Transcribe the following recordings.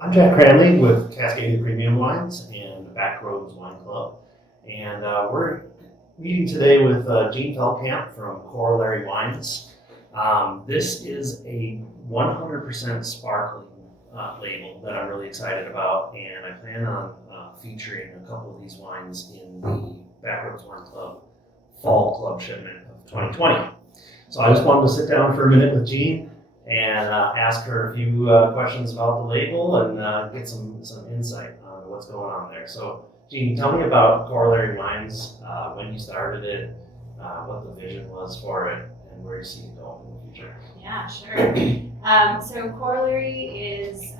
I'm Jack Cranley with Cascadia Premium Wines and the Backroads Wine Club. And we're meeting today with Jeanne Feldkamp from Corollary Wines. This is a 100% sparkling label that I'm really excited about, and I plan on featuring a couple of these wines in the Backroads Wine Club Fall Club shipment of 2020. So I just wanted to sit down for a minute with Jeanne and ask her a few questions about the label and get some insight on what's going on there. So, Jeanne, tell me about Corollary Wines, when you started it, what the vision was for it, and where you see it going in the future. Yeah, sure. So Corollary is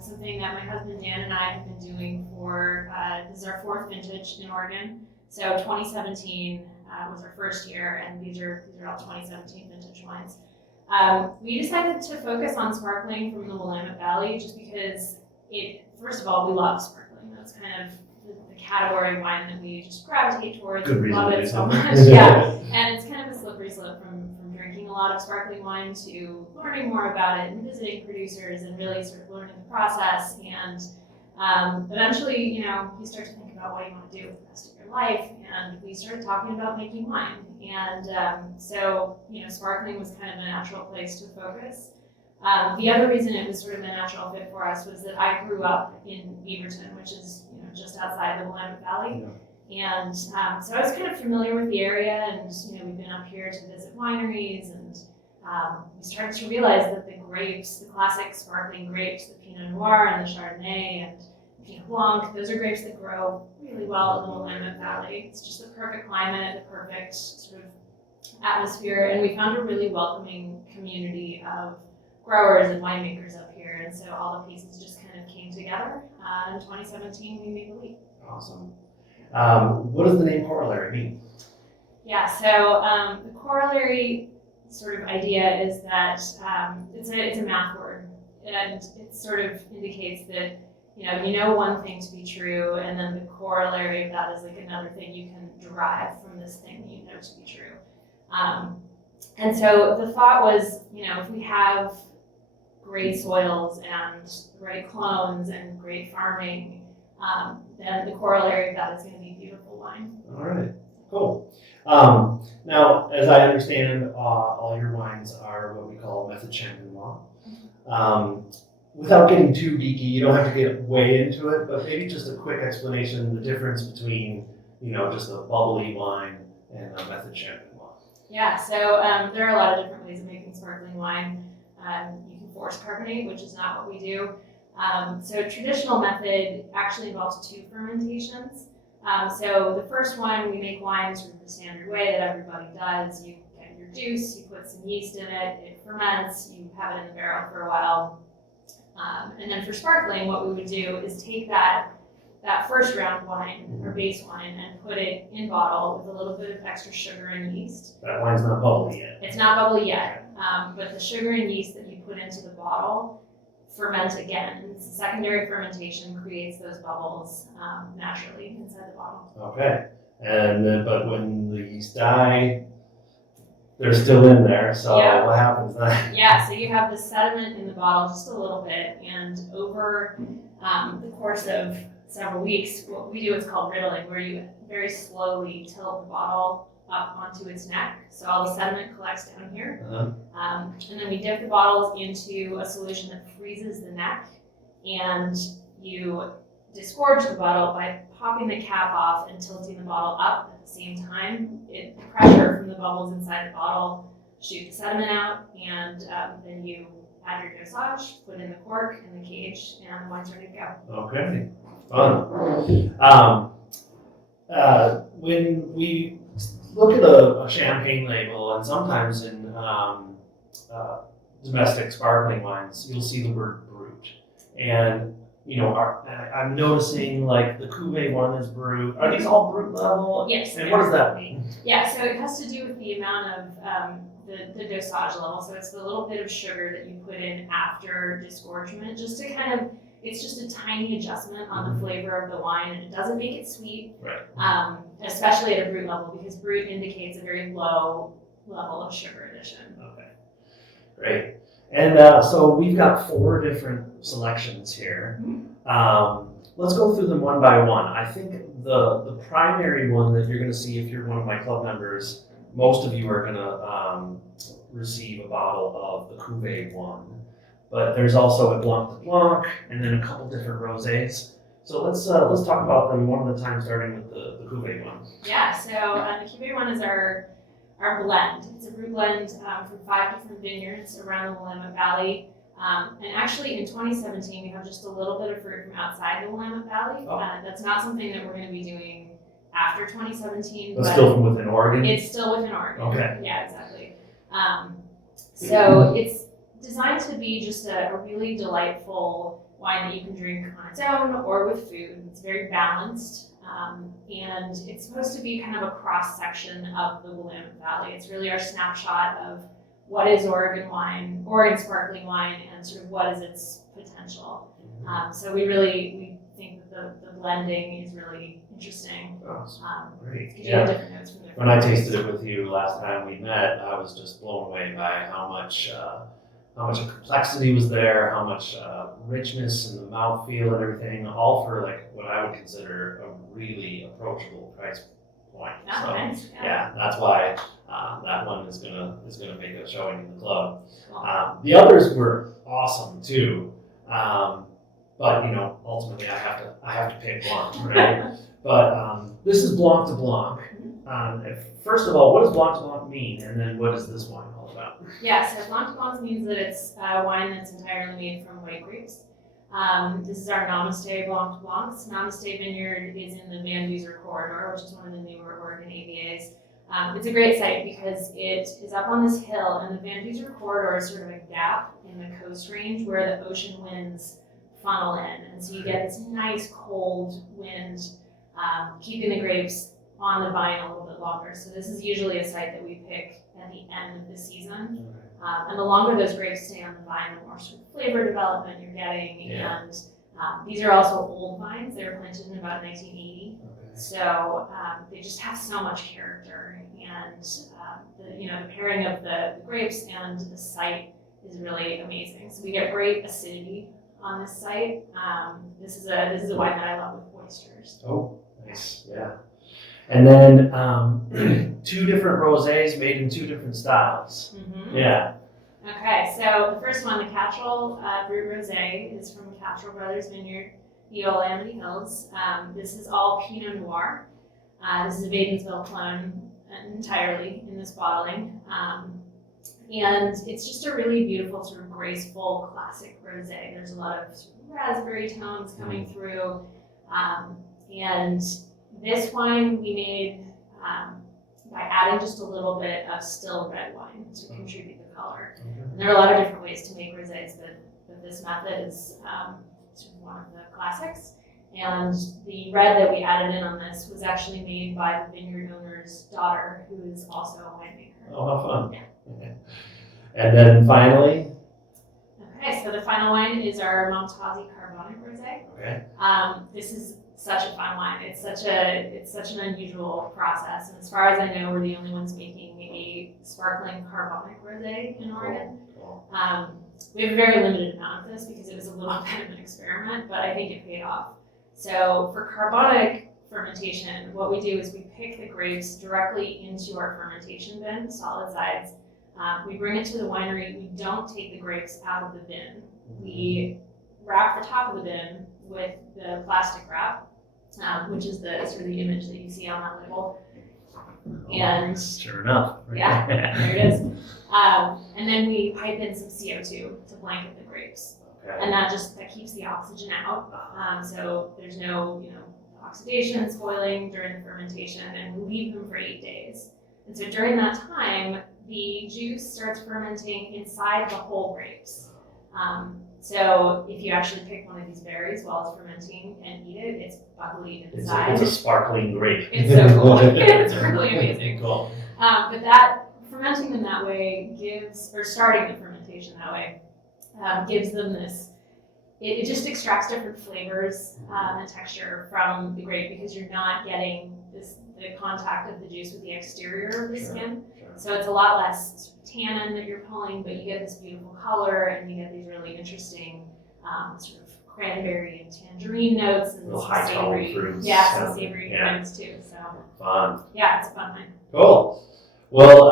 something that my husband Dan and I have been doing for, this is our fourth vintage in Oregon. So 2017 was our first year, and these are all 2017 vintage wines. We decided to focus on sparkling from the Willamette Valley just because first of all, we love sparkling. That's kind of the category of wine that we just gravitate towards. Good We reason love to it do so so. much. Yeah. And it's kind of a slippery slope from drinking a lot of sparkling wine to learning more about it and visiting producers and really sort of learning the process. And eventually, you start to think about what you want to do with the rest of your life. And we started talking about making wine. And so, sparkling was kind of a natural place to focus. The other reason it was sort of a natural fit for us was that I grew up in Beaverton, which is, just outside the Willamette Valley. Yeah. And so I was kind of familiar with the area, and, we've been up here to visit wineries, and we started to realize that the grapes, the classic sparkling grapes, the Pinot Noir and the Chardonnay and Pinot Blanc, those are grapes that grow really well in the Willamette Valley. It's just the perfect climate, the perfect sort of atmosphere, and we found a really welcoming community of growers and winemakers up here, and so all the pieces just kind of came together. In 2017, we made the leap. Awesome. What does the name Corollary mean? Yeah, so the corollary sort of idea is that it's a math word, and it sort of indicates that you know one thing to be true, and then the corollary of that is like another thing you can derive from this thing that you know to be true. And so the thought was, if we have great soils and the right clones and great farming, then the corollary of that is going to be beautiful wine. All right, cool. Now, as I understand, all your wines are what we call method champenois. Without getting too geeky, you don't have to get way into it, but maybe just a quick explanation, the difference between, just a bubbly wine and a method champenois. Yeah, so there are a lot of different ways of making sparkling wine. You can force carbonate, which is not what we do. So a traditional method actually involves two fermentations. So the first one, we make wine sort of the standard way that everybody does. You get your juice, you put some yeast in it, it ferments, you have it in the barrel for a while. And then for sparkling, what we would do is take that first round wine, or base wine, and put it in bottle with a little bit of extra sugar and yeast. That wine's not bubbly yet. It's not bubbly yet, but the sugar and yeast that you put into the bottle ferment again. And secondary fermentation creates those bubbles naturally inside the bottle. Okay, and then, but when the yeast die, they're still in there, so yeah. What happens then? Yeah, so you have the sediment in the bottle just a little bit, and over the course of several weeks, what we do is called riddling, where you very slowly tilt the bottle up onto its neck, so all the sediment collects down here. And then we dip the bottles into a solution that freezes the neck, and you disgorge the bottle by popping the cap off and tilting the bottle up at the same time. The pressure from the bubbles inside the bottle shoot the sediment out, and then you add your dosage, put in the cork and the cage, and the wine's ready to go. Okay, fun. When we look at a champagne label, and sometimes in domestic sparkling wines, you'll see the word brut. And I'm noticing like the Cuvée one is brut. Are these all brut level? Yes. And what does that mean? Yeah, so it has to do with the amount of the dosage level. So it's the little bit of sugar that you put in after disgorgement, just to kind of, it's just a tiny adjustment on the flavor of the wine, and it doesn't make it sweet, right? Especially at a brut level, because brut indicates a very low level of sugar addition. Okay, great. And so we've got 4 different selections here. Let's go through them one by one. I think the primary one that you're going to see if you're one of my club members, most of you are going to receive a bottle of the Cuvée one. But there's also a Blanc de Blanc and then a couple different rosés. So let's talk about them one at a time, starting with the Cuvée one. Yeah, so the Cuvée one is our blend. It's a brew blend from 5 different vineyards around the Willamette Valley. And actually in 2017, we have just a little bit of fruit from outside the Willamette Valley. That's not something that we're going to be doing after 2017. But still from within Oregon? It's still within Oregon. Okay. Yeah, exactly. So it's designed to be just a really delightful wine that you can drink on its own or with food. It's very balanced. And it's supposed to be kind of a cross-section of the Willamette Valley. It's really our snapshot of what is Oregon wine, Oregon sparkling wine, and sort of what is its potential. So we think that the blending is really interesting. Great. Yeah. Different notes from when I tasted it with you last time we met, I was just blown away by how much complexity was there, how much richness in the mouthfeel and everything, all for like what I would consider a really approachable price point. Oh, so nice. yeah, that's why that one is gonna make a showing in the club. Cool. The others were awesome too, but ultimately I have to pick one, right? But this is Blanc de Blanc. First of all, what does Blanc de Blanc mean, and then what is this wine all about? Yeah, so Blanc de Blanc means that it's a wine that's entirely made from white grapes. This is our Namaste Blanc de Blancs. Namaste Vineyard is in the Van Duzer corridor, which is one of the newer Oregon AVAs. It's a great site because it is up on this hill, and the Van Duzer corridor is sort of a gap in the coast range where the ocean winds funnel in. And so you get this nice cold wind, keeping the grapes on the vine a little bit longer. So this is usually a site that we pick at the end of the season. And the longer those grapes stay on the vine, the more sort of flavor development you're getting. Yeah. And these are also old vines. They were planted in about 1980. Okay. So they just have so much character. And the pairing of the grapes and the site is really amazing. So we get great acidity on this site. This is a wine that I love with oysters. Oh, nice. Yeah. And then 2 different rosés made in 2 different styles. Mm-hmm. Yeah. Okay, so the first one, the Cattrall Brut Rosé, is from Cattrall Brothers Vineyard, the Willamette Hills. This is all Pinot Noir. This is a Wadensville clone entirely in this bottling. And it's just a really beautiful, sort of graceful, classic rosé. There's a lot of sort of raspberry tones coming through. And this wine we made by adding just a little bit of still red wine to contribute the color. And there are a lot of different ways to make rosés, but this method is sort of one of the classics. And the red that we added in on this was actually made by the vineyard owner's daughter, who is also a winemaker. Oh, how fun. Yeah. And then finally? Okay, so the final wine is our Momtazi Carbonic Rosé. Okay. This is such a fun wine. It's such an unusual process, and as far as I know, we're the only ones making a sparkling carbonic rosé in Oregon. Cool. We have a very limited amount of this because it was a little bit of an experiment, but I think it paid off. So for carbonic fermentation, what we do is we pick the grapes directly into our fermentation bin, solid sides. We bring it to the winery. We don't take the grapes out of the bin. We wrap the top of the bin with the plastic wrap, which is the sort of the image that you see on that label. And sure enough. yeah, there it is. And then we pipe in some CO2 to blanket the grapes. Okay. And that keeps the oxygen out. So there's no, oxidation, spoiling during the fermentation, and we leave them for 8 days. And so during that time, the juice starts fermenting inside the whole grapes. So if you actually pick one of these berries while it's fermenting and eat it, it's bubbly inside. It's a sparkling grape. It's so cool. It's really amazing. Cool. But that fermenting them that way starting the fermentation that way, gives them this it just extracts different flavors and texture from the grape because you're not getting the contact of the juice with the exterior of the skin. Sure. So it's a lot less tannin that you're pulling, but you get this beautiful color and you get these really interesting sort of cranberry and tangerine notes and Real some high tone savory, fruits. some savory notes too. So Fun. yeah, it's a fun wine. Cool. Well,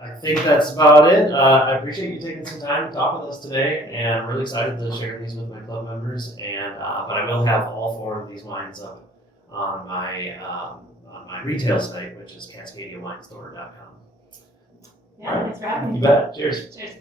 I think that's about it. I appreciate you taking some time to talk with us today, and I'm really excited to share these with my club members. And but I will have all 4 of these wines up on my retail site, which is CascadiaWineStore.com. Yeah, thanks for having me. You bet. Cheers. Cheers.